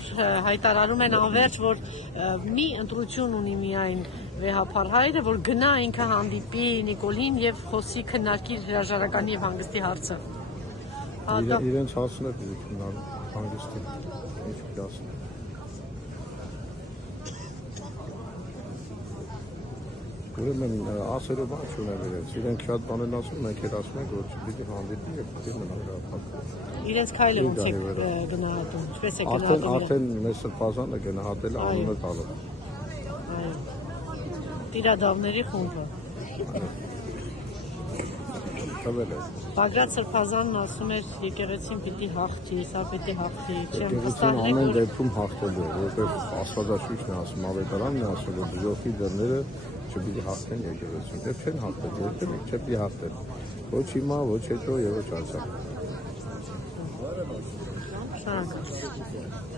որ հայտարարում են անverջ, որ մի ընտրություն ունի միայն վեհափառ հայրը, որ գնա ինքը հանդիպի Նիկոլին եւ խոսի քննարկի հրաժարականի եւ հանգստի հարցը։ Իրենց հարցն է քննարկում հանգստի ինչ դասն։ Ուրեմն ասելով բան չունեն իրենց, իրենք շատ բան են ասում, մենք էլ ասում ենք, որ չպիտի հանդիպի եւ պիտի մնա հրապարակում։ Իրենց քայլը ոնց է գնահատում, ինչպես է գնահատում։ Արդեն մեր սրբազանը գնահատել է անունը տալով։ Այո։ Տիրադավների խումբը։ Տվել է։ Բագրատ Սրբազանն ասում էր եկեղեցին պիտի հաղթի, սա պիտի հաղթի, չեմ Եկեղեցին ամեն դեպքում հաղթելու է, որովհետև Աստվածաշունչն է ասում, ավետարանն է ասում, որ դժոխքի դռները չպիտի հաղթեն եկեղեցին, դեռ չեն հաղթել, որտեղ չպիտի հաղթել, ոչ հիմա, ոչ հետո եւ ոչ անցյալ։